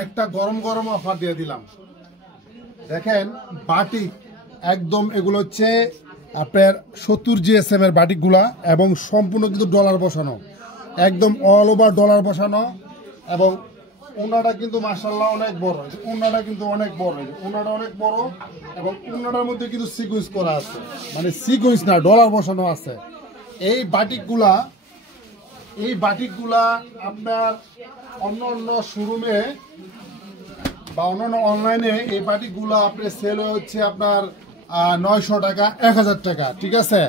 একটা গরম গরম অফার দিয়ে দিলাম। দেখেন বাটিক একদম, এগুলো হচ্ছে আপনার 70 GSM এর বাটিকগুলা এবং সম্পূর্ণ কিন্তু ডলার বসানো, একদম অল ওভার ডলার বসানো। এবং ওনাটা কিন্তু মাশাআল্লাহ অনেক বড়, ওনাটা কিন্তু অনেক বড়, ওনাটা অনেক বড় এবং ওনাটার মধ্যে কিন্তু সিকোয়েন্স করা আছে, মানে সিকোয়েন্স না ডলার বসানো আছে। এই বাটিকগুলা আপনার অন্য অন্য শোরুমে বা অন্যান্য অনলাইনে এই বাটিকগুলো আপনার সেল হচ্ছে আপনার 900 টাকা, 1000 টাকা। ঠিক আছে,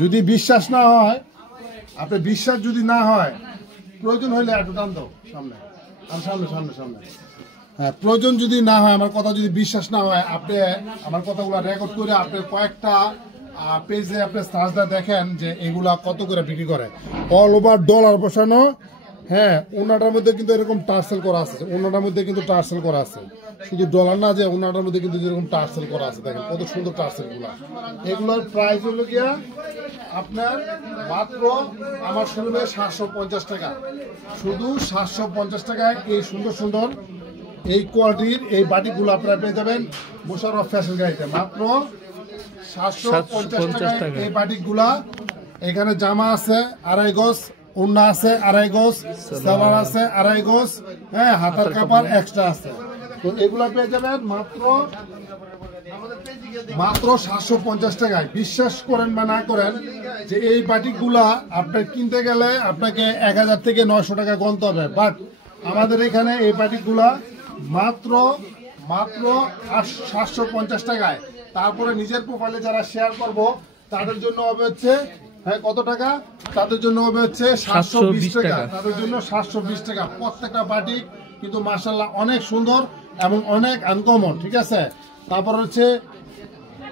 যদি বিশ্বাস না হয়, আপনার বিশ্বাস যদি না হয়, প্রয়োজন হলে একটু টান দাও সামনে, সামনে সামনে সামনে। হ্যাঁ, প্রয়োজন যদি না হয়, আমার কথা যদি বিশ্বাস না হয়, আপনি আমার কথাগুলো রেকর্ড করে আপনি কয়েকটা পেজে আপনি সার্চটা দেখেন যে এগুলা কত করে বিক্রি করে, অল ওভার ডলার বসানো। হ্যাঁ, ওনাটার মধ্যে কিন্তু এরকম টার্সেল করা আছে, ওনাটার মধ্যে কিন্তু টার্সেল করা আছে, শুধু ডলার না, যে ওনাটার মধ্যে কিন্তু যেরকম টার্সেল করা আছে, দেখেন কত সুন্দর টার্সেল গুলা। এগুলোর প্রাইস হলো গিয়া আপনার মাত্র আমার শুরুতে 750 টাকা, শুধু 750 টাকায় এই সুন্দর সুন্দর এই কোয়ালিটির এই বাটিগুলো আপনারা পেয়ে যাবেন মোশাররফ ফ্যাশন গাড়িতে, মাত্র 750 টাকায় এই বাটিগুলা। এখানে জামা আছে 2.5 গজ, ওড়না আছে 2.5 গজ, সালোয়ার আছে 2.5 গজ, হ্যাঁ, হাতার কাপড় এক্সট্রা আছে। তো এগুলা পেয়ে যাবেন মাত্র 750 টাকায়। বিশ্বাস করেন বা না করেন যে এই বাটিকগুলা আপনার কিনতে গেলে আপনাকে 1000 থেকে 900 টাকা গণতে হবে, বাট আমাদের এখানে এই বাটিকগুলা মাত্র 750 টাকায়। তারপরে নিজের প্রোফাইলে যারা শেয়ার করব তাদের জন্য হবে হচ্ছে, হ্যাঁ, কত টাকা? তাদের জন্য হবে হচ্ছে 720 টাকা, তাদের জন্য 720 টাকা। প্রত্যেকটা বাটিক কিন্তু মাশাআল্লাহ অনেক সুন্দর এবং অনেক আনকমন। ঠিক আছে, তারপর হচ্ছে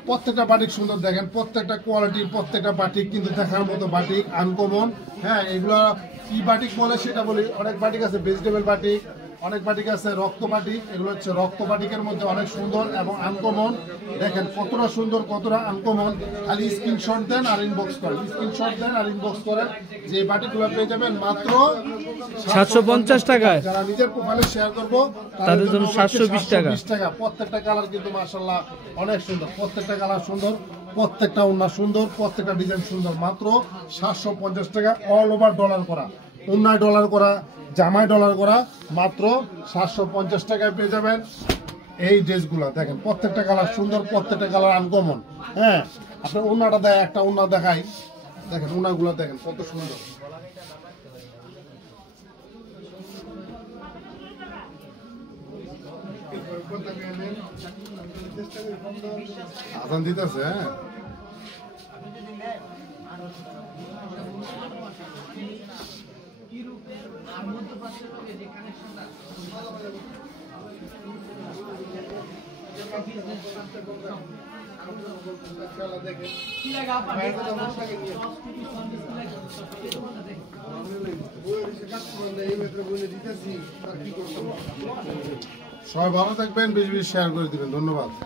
প্রত্যেকটা বাটিক সুন্দর, দেখেন প্রত্যেকটা কোয়ালিটি, প্রত্যেকটা বাটিক কিন্তু দেখার মতো বাটিক, আনকমন। হ্যাঁ, এগুলা কি বাটিক বলে সেটা বলি, অনেক বাটিক আছে ভেজিটেবল বাটিক, অনেক বাটিক আছে রক্ত বাটিক। এগুলো হচ্ছে রক্ত বাটিকের মধ্যে অনেক সুন্দর এবং আনকমন। দেখেন কতটা সুন্দর, কতটা আনকমন। খালি স্ক্রিনশট দেন আর ইনবক্স করেন, স্ক্রিনশট দেন আর ইনবক্স করেন। যে বাটিকগুলো পেয়ে যাবেন মাত্র 750 টাকায়। যারা নিজের প্রোফাইলে শেয়ার করব তাদের জন্য 720 টাকা। প্রত্যেকটা কালার কিন্তু মাশাআল্লাহ অনেক সুন্দর, প্রত্যেকটা কালার সুন্দর, প্রত্যেকটা ওড়না সুন্দর, প্রত্যেকটা ডিজাইন সুন্দর। মাত্র 750 টাকা, অল ওভার ডলার করা, ওড়নায় ডলার করা, জামায় ডলার করা, মাত্র 750 টাকায় পেয়ে যাবেন এই ড্রেসগুলো। দেখেন প্রত্যেকটা কালার সুন্দর, প্রত্যেকটা কালার আনকমন। হ্যাঁ, আপনার ওড়নাটা দেয়, একটা ওড়না দেখাই, দেখেন ওড়নাগুলো দেখেন কত সুন্দর। আদান দিতেছে, হ্যাঁ, সবাই ভালো থাকবেন, বেশি বেশি শেয়ার করে দিবেন। ধন্যবাদ।